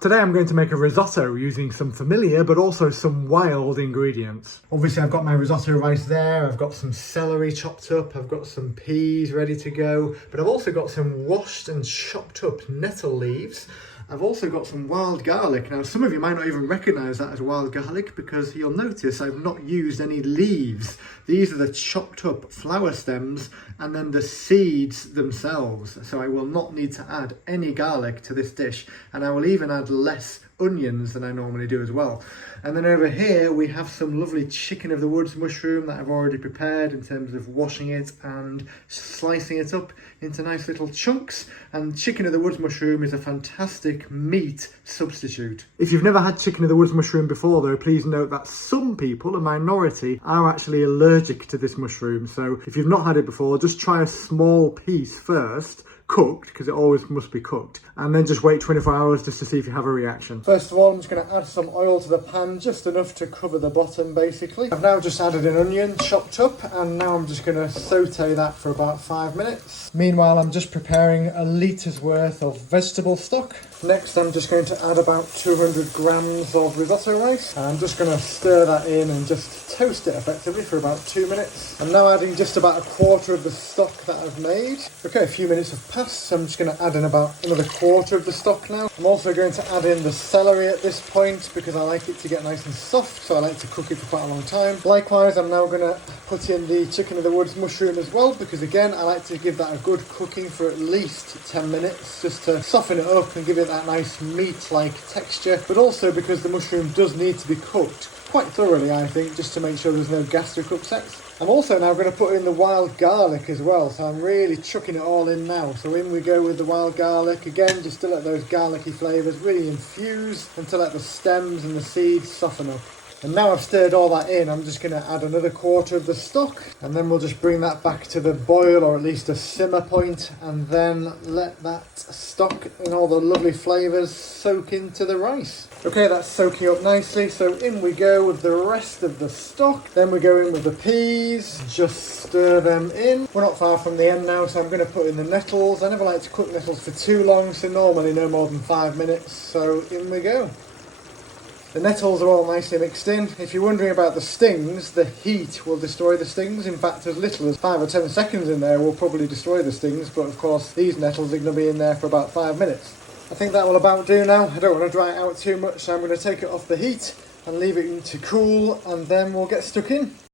Today I'm going to make a risotto using some familiar but also some wild ingredients. Obviously I've got my risotto rice there, I've got some celery chopped up, I've got some peas ready to go, but I've also got some washed and chopped up nettle leaves. I've also got some wild garlic. Now some of you might not even recognise that as wild garlic because you'll notice I've not used any leaves. These are the chopped up flower stems and then the seeds themselves. So I will not need to add any garlic to this dish, and I will even add less onions than I normally do as well. And then over here we have some lovely chicken of the woods mushroom that I've already prepared in terms of washing it and slicing it up into nice little chunks. And chicken of the woods mushroom is a fantastic meat substitute. If you've never had chicken of the woods mushroom before though, please note that some people, a minority, are actually allergic to this mushroom. So if you've not had it before, just try a small piece first, cooked, because it always must be cooked, and then just wait 24 hours just to see if you have a reaction. First of all, I'm just going to add some oil to the pan, just enough to cover the bottom basically. I've now just added an onion chopped up, and now I'm just going to saute that for about 5 minutes. Meanwhile, I'm just preparing a litres worth of vegetable stock. Next, I'm just going to add about 200 grams of risotto rice, and I'm just going to stir that in and just toast it effectively for about 2 minutes. I'm now adding just about a quarter of the stock that I've made. Okay, a few minutes have passed, so I'm just going to add in about another quarter of the stock now. I'm also going to add in the celery at this point because I like it to get nice and soft, so I like to cook it for quite a long time. Likewise, I'm now going to put in the chicken of the woods mushroom as well, because again, I like to give that a good cooking for at least 10 minutes just to soften it up and give it that nice meat-like texture, but also because the mushroom does need to be cooked quite thoroughly, I think, just to make sure there's no gastric upsets. I'm also now going to put in the wild garlic as well, so I'm really chucking it all in now. So in we go with the wild garlic, again just to let those garlicky flavours really infuse and to let the stems and the seeds soften up. And now I've stirred all that in, I'm just going to add another quarter of the stock, and then we'll just bring that back to the boil, or at least a simmer point, and then let that stock and all the lovely flavours soak into the rice. Okay, that's soaking up nicely, so in we go with the rest of the stock. Then we go in with the peas, just stir them in. We're not far from the end now, so I'm going to put in the nettles. I never like to cook nettles for too long, so normally no more than 5 minutes, so in we go. The nettles are all nicely mixed in. If you're wondering about the stings, the heat will destroy the stings. In fact, as little as 5 or 10 seconds in there will probably destroy the stings, but of course these nettles are going to be in there for about 5 minutes. I think that will about do now. I don't want to dry it out too much, so I'm going to take it off the heat and leave it to cool, and then we'll get stuck in.